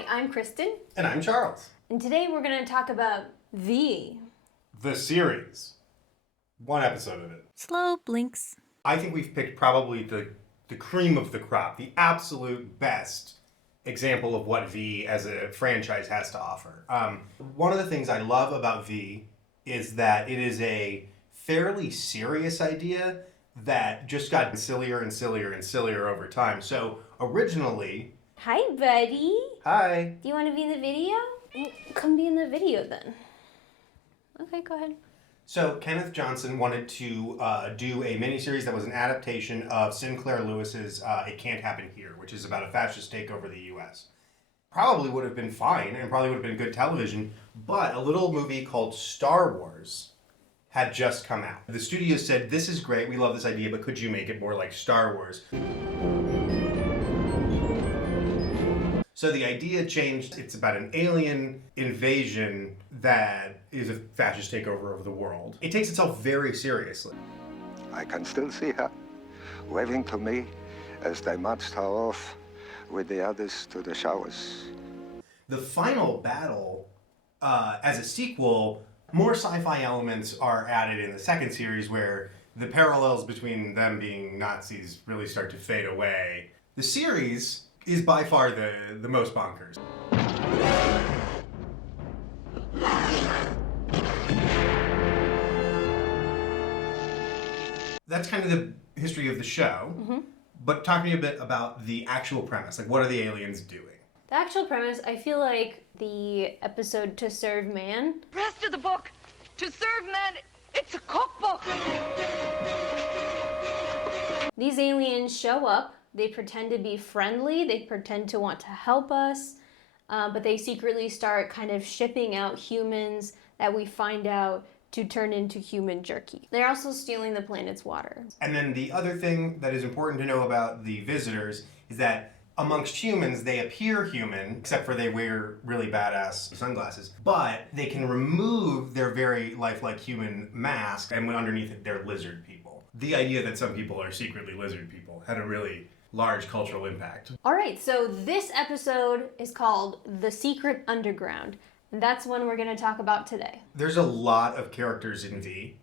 Hi, I'm Kristen. And I'm Charles. And today we're going to talk about The series. One episode of it. Slow Blinks. I think we've picked probably the cream of the crop, the absolute best example of what V as a franchise has to offer. One of the things I love about V is that it is a fairly serious idea that just got sillier and sillier and sillier over time. So originally... Hi, buddy. Hi. Do you want to be in the video? Come be in the video then. Okay, go ahead. So Kenneth Johnson wanted to do a miniseries that was an adaptation of Sinclair Lewis's It Can't Happen Here, which is about a fascist takeover of the U.S. Probably would have been fine and probably would have been good television, but a little movie called Star Wars had just come out. The studio said, this is great, we love this idea, but could you make it more like Star Wars? So the idea changed. It's about an alien invasion that is a fascist takeover of the world. It takes itself very seriously. I can still see her, waving to me as they marched her off with the others to the showers. The final battle, as a sequel, more sci-fi elements are added in the second series where the parallels between them being Nazis really start to fade away. The series is by far the most bonkers. That's kind of the history of the show, but talk to me a bit about the actual premise. Like, what are the aliens doing? The actual premise, I feel like the episode To Serve Man. Rest of the book, To Serve Man, it's a cookbook. These aliens show up. They pretend to be friendly. They pretend to want to help us. But they secretly start kind of shipping out humans that we find out to turn into human jerky. They're also stealing the planet's water. And then the other thing that is important to know about the visitors is that amongst humans, they appear human, except for they wear really badass sunglasses, but they can remove their very lifelike human mask, and underneath it, they're lizard people. The idea that some people are secretly lizard people had a really large cultural impact. All right, so this episode is called The Secret Underground, and that's one we're going to talk about today. There's a lot of characters in V.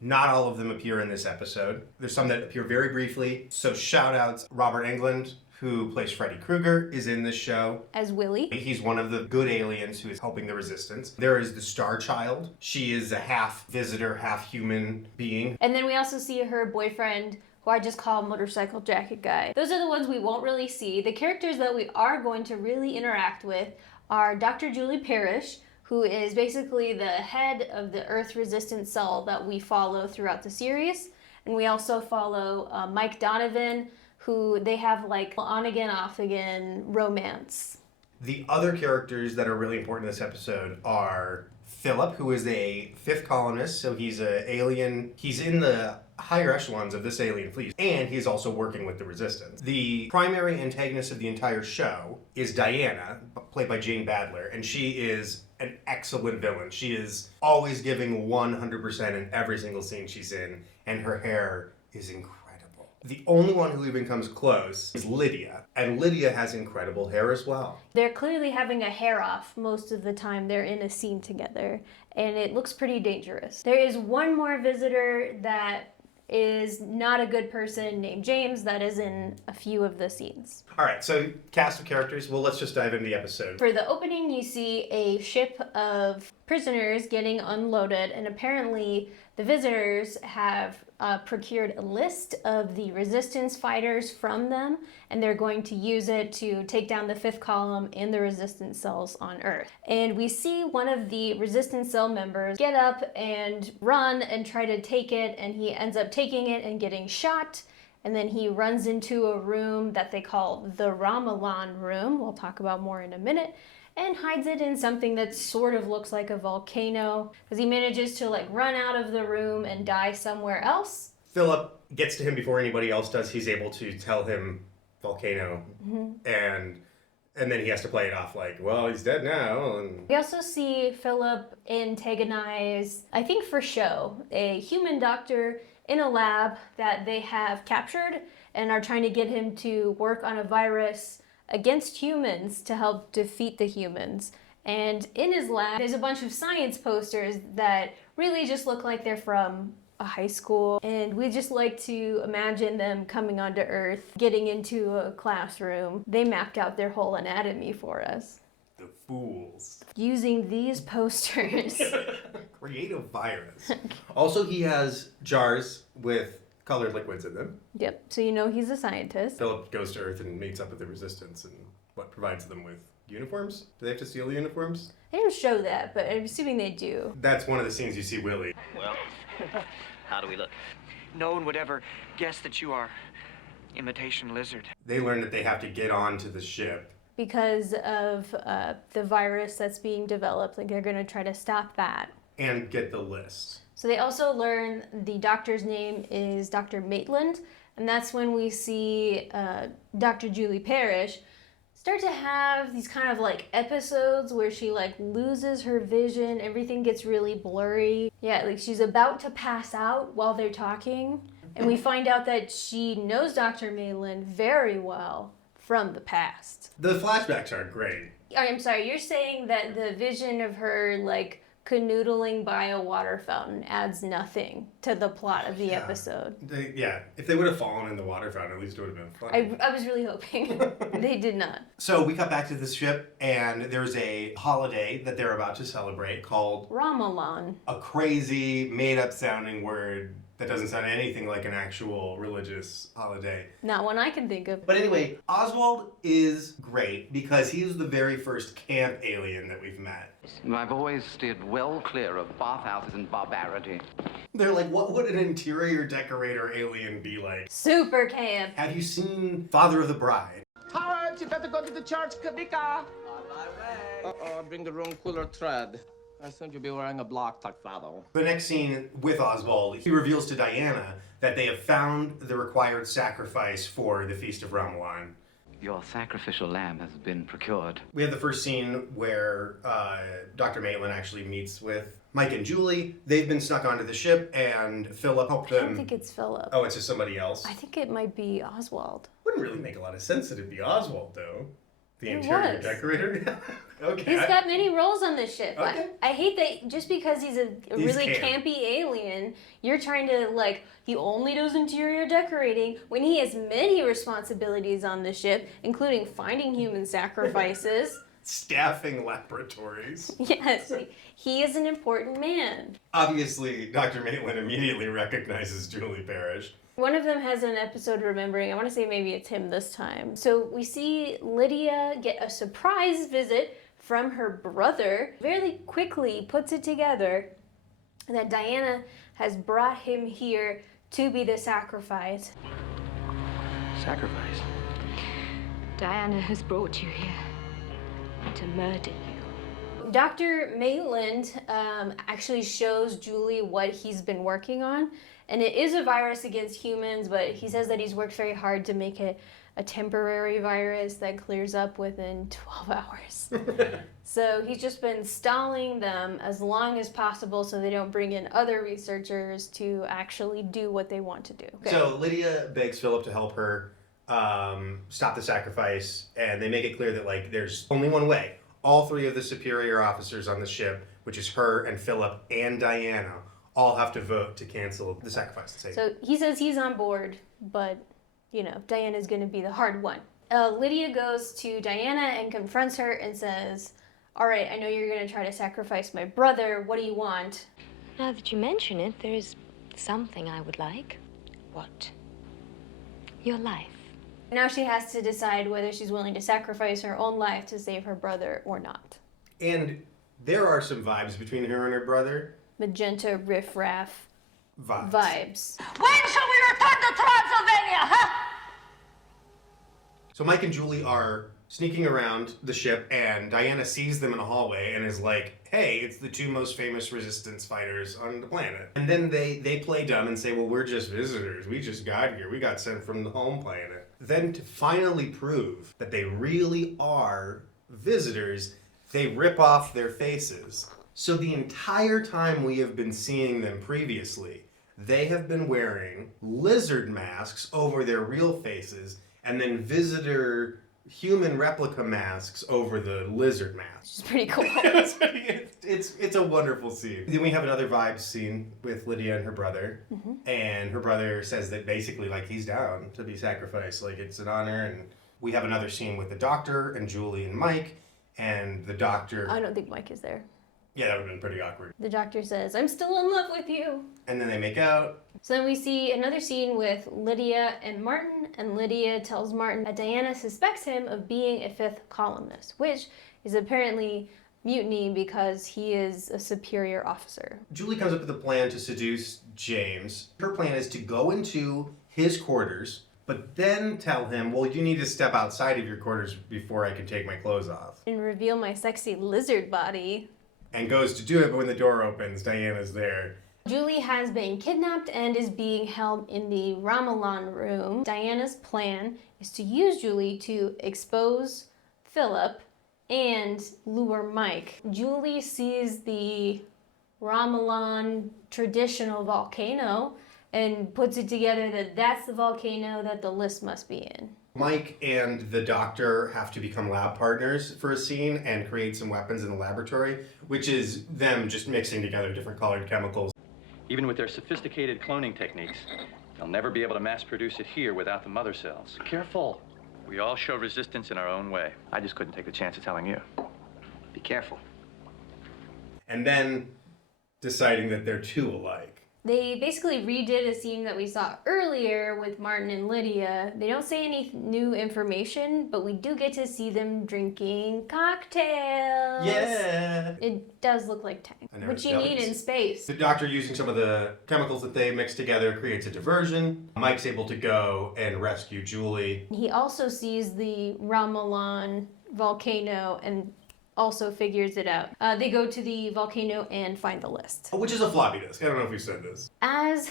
Not all of them appear in this episode. There's some that appear very briefly. So shout outs, Robert Englund, who plays Freddy Krueger, is in this show. As Willie. He's one of the good aliens who is helping the resistance. There is the Star Child. She is a half visitor, half human being. And then we also see her boyfriend, who I just call Motorcycle Jacket Guy. Those are the ones we won't really see. The characters that we are going to really interact with are Dr. Julie Parrish, who is basically the head of the Earth resistance cell that we follow throughout the series. And we also follow Mike Donovan, who they have like on again, off again romance. The other characters that are really important in this episode are Philip, who is a fifth colonist, so he's an alien. He's in the higher echelons of this alien fleet, and he's also working with the resistance. The primary antagonist of the entire show is Diana, played by Jane Badler, and she is an excellent villain. She is always giving 100% in every single scene she's in, and her hair is incredible. The only one who even comes close is Lydia, and Lydia has incredible hair as well. They're clearly having a hair off most of the time they're in a scene together, and it looks pretty dangerous. There is one more visitor that is not a good person named James that is in a few of the scenes. All right, so cast of characters. Well, let's just dive into the episode. For the opening, you see a ship of prisoners getting unloaded, and apparently the visitors have procured a list of the resistance fighters from them, and they're going to use it to take down the fifth column and the resistance cells on Earth. And we see one of the resistance cell members get up and run and try to take it, and he ends up taking it and getting shot. And then he runs into a room that they call the Ramalan room, we'll talk about more in a minute, and hides it in something that sort of looks like a volcano, because he manages to like run out of the room and die somewhere else. Philip gets to him before anybody else does. He's able to tell him volcano, and then he has to play it off like, well, he's dead now. And we also see Philip antagonize, I think for show, a human doctor in a lab that they have captured and are trying to get him to work on a virus against humans to help defeat the humans. And in his lab, there's a bunch of science posters that really just look like they're from a high school. And we just like to imagine them coming onto Earth, getting into a classroom. They mapped out their whole anatomy for us. The fools. Using these posters. Creative virus. Also, he has jars with colored liquids in them. Yep, so you know he's a scientist. Philip goes to Earth and meets up with the Resistance and provides them with uniforms? Do they have to steal the uniforms? They don't show that, but I'm assuming they do. That's one of the scenes you see Willie. Well, how do we look? No one would ever guess that you are imitation lizard. They learn that they have to get onto the ship. Because of the virus that's being developed, like they're going to try to stop that. And get the list. So they also learn the doctor's name is Dr. Maitland, and that's when we see Dr. Julie Parrish start to have these kind of like episodes where she like loses her vision, everything gets really blurry. Yeah, like she's about to pass out while they're talking, and we find out that she knows Dr. Maitland very well from the past. The flashbacks are great. I'm sorry, you're saying that the vision of her like canoodling by a water fountain adds nothing to the plot of the episode. If they would have fallen in the water fountain, at least it would have been fun. I was really hoping. They did not. So we cut back to the ship, and there's a holiday that they're about to celebrate called Ramalan. A crazy, made-up sounding word that doesn't sound anything like an actual religious holiday. Not one I can think of. But anyway, Oswald is great because he's the very first camp alien that we've met. I've always steered well clear of bathhouses and barbarity. They're like, what would an interior decorator alien be like? Super camp. Have you seen Father of the Bride? Howard, you better go to the church, Kavika. On my way. Uh-oh, bring the wrong cooler thread. I assumed you'd be wearing a block tuxedo. The next scene with Oswald, he reveals to Diana that they have found the required sacrifice for the Feast of Ramalan. Your sacrificial lamb has been procured. We have the first scene where Dr. Maitland actually meets with Mike and Julie. They've been snuck onto the ship, and Philip helped them. I don't think it's Philip. Oh, it's just somebody else? I think it might be Oswald. Wouldn't really make a lot of sense that it'd be Oswald, though. The interior decorator? Okay. He's got many roles on this ship. Okay. I hate that just because he's a really campy alien, you're trying to, like, he only does interior decorating when he has many responsibilities on the ship, including finding human sacrifices. Staffing laboratories. Yes, he is an important man. Obviously, Dr. Maitland immediately recognizes Julie Parrish. One of them has an episode remembering, I want to say maybe it's him this time. So we see Lydia get a surprise visit from her brother, fairly quickly puts it together that Diana has brought him here to be the sacrifice. Sacrifice? Diana has brought you here to murder you. Dr. Maitland actually shows Julie what he's been working on. And it is a virus against humans, but he says that he's worked very hard to make it a temporary virus that clears up within 12 hours. So he's just been stalling them as long as possible so they don't bring in other researchers to actually do what they want to do. Okay. So Lydia begs Philip to help her stop the sacrifice, and they make it clear that like there's only one way. All three of the superior officers on the ship, which is her and Philip and Diana, all have to vote to cancel the sacrifice. So he says he's on board, but, you know, Diana's going to be the hard one. Lydia goes to Diana and confronts her and says, all right, I know you're going to try to sacrifice my brother. What do you want? Now that you mention it, there is something I would like. What? Your life. Now she has to decide whether she's willing to sacrifice her own life to save her brother or not. And there are some vibes between her and her brother. Magenta riffraff vibes. When shall we return to Transylvania, huh? So Mike and Julie are sneaking around the ship, and Diana sees them in a hallway and is like, hey, it's the two most famous resistance fighters on the planet. And then they play dumb and say, well, we're just visitors. We just got here. We got sent from the home planet. Then to finally prove that they really are visitors, they rip off their faces. So the entire time we have been seeing them previously, they have been wearing lizard masks over their real faces and then visitor human replica masks over the lizard masks. It's pretty cool. It's a wonderful scene. Then we have another vibes scene with Lydia and her brother. And her brother says that basically, like, he's down to be sacrificed. Like, it's an honor. And we have another scene with the doctor and Julie and Mike. And the doctor... I don't think Mike is there. Yeah, that would have been pretty awkward. The doctor says, I'm still in love with you. And then they make out. So then we see another scene with Lydia and Martin, and Lydia tells Martin that Diana suspects him of being a fifth columnist, which is apparently mutiny because he is a superior officer. Julie comes up with a plan to seduce James. Her plan is to go into his quarters, but then tell him, well, you need to step outside of your quarters before I can take my clothes off. And reveal my sexy lizard body. And goes to do it, but when the door opens, Diana's there. Julie has been kidnapped and is being held in the Ramalan room. Diana's plan is to use Julie to expose Philip and lure Mike. Julie sees the Ramalan traditional volcano and puts it together that that's the volcano that the list must be in. Mike and the doctor have to become lab partners for a scene and create some weapons in the laboratory, which is them just mixing together different colored chemicals. Even with their sophisticated cloning techniques, they'll never be able to mass produce it here without the mother cells. Careful. We all show resistance in our own way. I just couldn't take the chance of telling you. Be careful. And then deciding that they're two alike. They basically redid a scene that we saw earlier with Martin and Lydia. They don't say any new information, but we do get to see them drinking cocktails. Yeah! It does look like Tang, which you need in space. The doctor, using some of the chemicals that they mix together, creates a diversion. Mike's able to go and rescue Julie. He also sees the Ramalan volcano and also figures it out. They go to the volcano and find the list. Which is a floppy disk. I don't know if we said this. As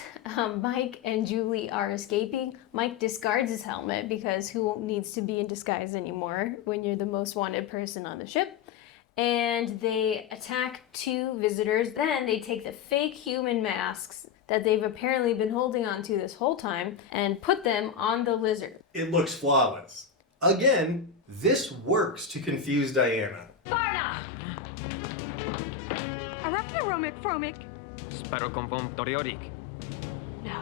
Mike and Julie are escaping, Mike discards his helmet because who needs to be in disguise anymore when you're the most wanted person on the ship? And they attack two visitors. Then they take the fake human masks that they've apparently been holding onto this whole time and put them on the lizard. It looks flawless. Again, this works to confuse Diana. Varna! Arachnaromic fromic. Sparoconvomtoriotic. No,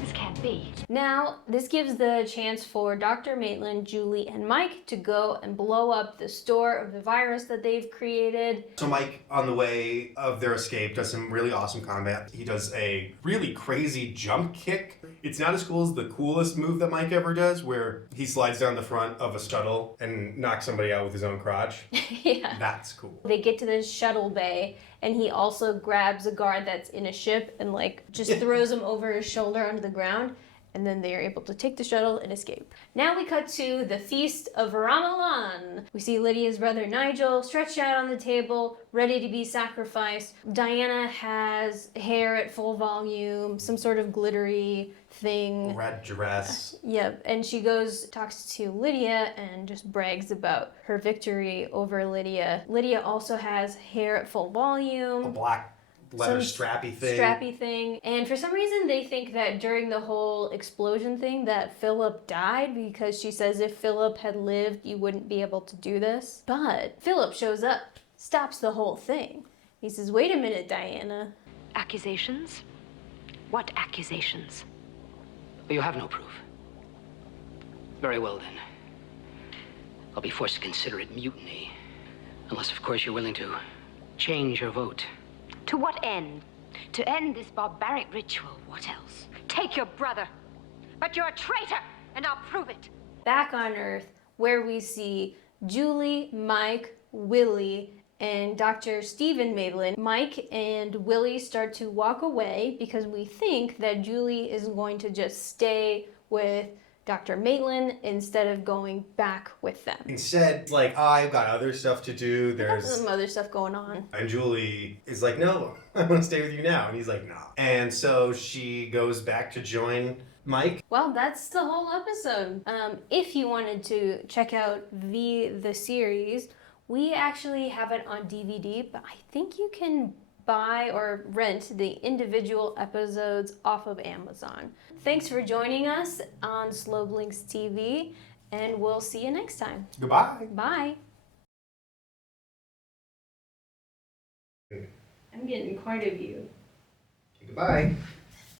this can't be. Now, this gives the chance for Dr. Maitland, Julie, and Mike to go and blow up the store of the virus that they've created. So Mike, on the way of their escape, does some really awesome combat. He does a really crazy jump kick. It's not as cool as the coolest move that Mike ever does, where he slides down the front of a shuttle and knocks somebody out with his own crotch. Yeah. That's cool. They get to the shuttle bay, and he also grabs a guard that's in a ship and just throws him over his shoulder onto the ground, and then they are able to take the shuttle and escape. Now we cut to the Feast of Ramalan. We see Lydia's brother Nigel stretched out on the table, ready to be sacrificed. Diana has hair at full volume, some sort of glittery thing. Red dress. Yep, and she talks to Lydia and just brags about her victory over Lydia. Lydia also has hair at full volume. A black leather strappy thing. And for some reason they think that during the whole explosion thing that Philip died, because she says if Philip had lived, you wouldn't be able to do this. But Philip shows up, stops the whole thing. He says, wait a minute, Diana. Accusations? What accusations? You have no proof. Very well, then. I'll be forced to consider it mutiny. Unless, of course, you're willing to change your vote. To what end? To end this barbaric ritual. What else? Take your brother. But you're a traitor, and I'll prove it. Back on Earth, where we see Julie, Mike, Willie, and Dr. Stephen Maitland. Mike and Willie start to walk away because we think that Julie is going to just stay with Dr. Maitland instead of going back with them. Instead, it's like, I've got other stuff to do. There's some other stuff going on. And Julie is like, no, I want to stay with you now. And he's like, no. And so she goes back to join Mike. Well, that's the whole episode. If you wanted to check out the series, we actually have it on DVD, but I think you can buy or rent the individual episodes off of Amazon. Thanks for joining us on Slow Blinks TV, and we'll see you next time. Goodbye. Bye. I'm getting quite a view. Goodbye.